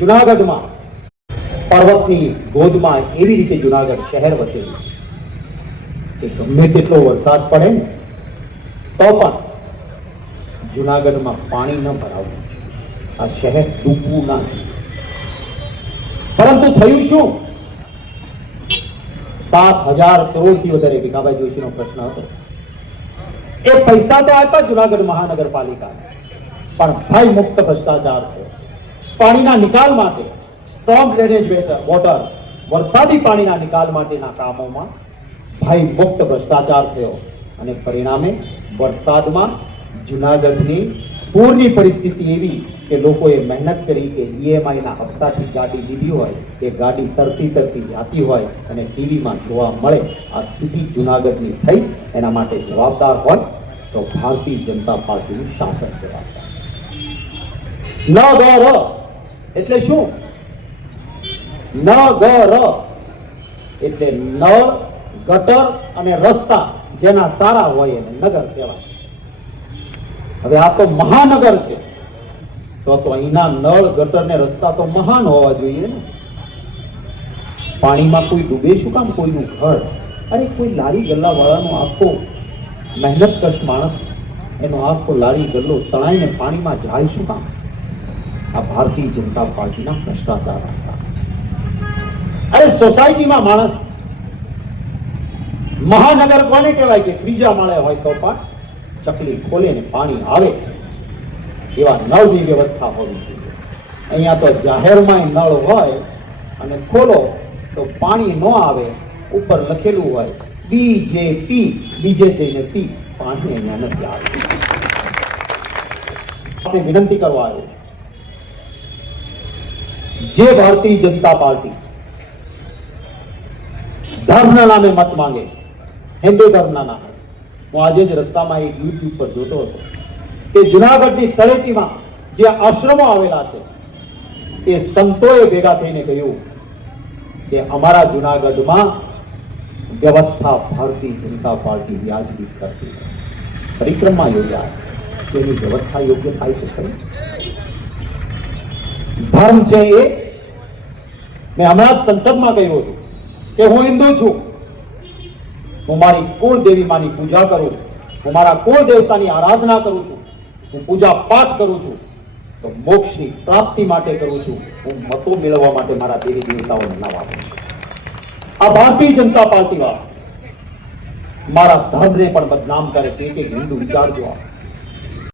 જુનાગઢમાં પર્વતની ગોદમાં એવી રીતે જુનાગઢ શહેર વસેલું કે ગમે તેટલો વરસાદ પડે ને તો પણ જુનાગઢમાં પાણી ન ભરાવવું, આ શહેર ડૂબવું ના જોઈએ. પરંતુ થયું શું? 7,000 કરોડથી વધારે ભીખાભાઈ જોશીનો પ્રશ્ન હતો. એ પૈસા તો આપ્યા જુનાગઢ મહાનગરપાલિકાને, પણ ભય મુક્ત ભ્રષ્ટાચાર થયો. પાણીના નિકાલ માટે સ્ટ્રોંગ ડ્રેનેજ વોટર, વરસાદી પાણીના નિકાલ માટેના કામોમાં ભય મુક્ત ભ્રષ્ટાચાર થયો અને પરિણામે વરસાદમાં જુનાગઢની પૂરની પરિસ્થિતિ એવી કે લોકોએ મહેનત કરી કે ઈએમઆઈના હપ્તાથી ગાડી લીધી હોય એ ગાડી તરતી જાતી હોય અને ટીવીમાં જોવા મળે. આ સ્થિતિ જુનાગઢની થઈ. એના માટે જવાબદાર હોય તો ભારતીય જનતા પાર્ટીનું શાસન જવાબદાર. ન ગ ર એટલે શું? ન ગ ર એટલે નળ, ગટર અને રસ્તા જેના સારા હોય એને નગર કહેવાય. હવે આ તો મહાનગર છે, તો અહીંના નળ, ગટર ને રસ્તા તો મહાન હોવા જોઈએ ને. પાણીમાં કોઈ ડૂબે શું કામ? કોઈનું ઘર, અરે કોઈ લારી ગલ્લા વાળાનો આખો મહેનતકશ માણસ, એનો આખો લારી ગલ્લો તણાઈને પાણીમાં જાય શું કામ? આ ભારતીય જનતા પાર્ટીના ભ્રષ્ટાચાર હતા. અરે સોસાયટીમાં માણસ, મહાનગર કોને કહેવાય કે ત્રીજા માળે હોય તો પણ ચકલી ખોલે ને પાણી આવે એવા નળની વ્યવસ્થા હોવી જોઈએ. અહીંયા તો જાહેરમાં નળ હોય અને ખોલો તો પાણી ન આવે, ઉપર લખેલું હોય બીજેપી, બીજે જઈને પી, પાણી અહીંયા નથી આવતું. આપણે વિનંતી કરવા આવ્યો, જે ભારતીય જનતા પાર્ટી ધર્મના નામે મત માંગે છે, હિન્દુ ધર્મના નામે, હું આજે જ રસ્તામાં એક યુટ્યુબ પર જોતો હતો કે જુનાગઢની તળેટીમાં જે આશ્રમો આવેલા છે એ સંતોએ ભેગા થઈને કહ્યું કે અમારા જુનાગઢમાં વ્યવસ્થા ભારતીય જનતા પાર્ટી વ્યાજબી કરતી. પરિક્રમા યોજાય જેની વ્યવસ્થા યોગ્ય થાય છે ખરી? ધર્મ છે એ, મેં હમણાં જ સંસદમાં કહ્યું હતું કે હું હિન્દુ છું, હું મારી કુળદેવી માની પૂજા કરું છું, હું મારા કુળ દેવતાની આરાધના કરું છું, હું પૂજા પાઠ કરું છું, તો મોક્ષની પ્રાપ્તિ માટે કરું છું. હું મતો મેળવવા માટે મારા દેવી દેવતાઓને ના વાપરું છું. આ ભારતીય જનતા પાર્ટી વાળા મારા ધર્મને પણ બદનામ કરે છે કે હિન્દુ વિચારજો.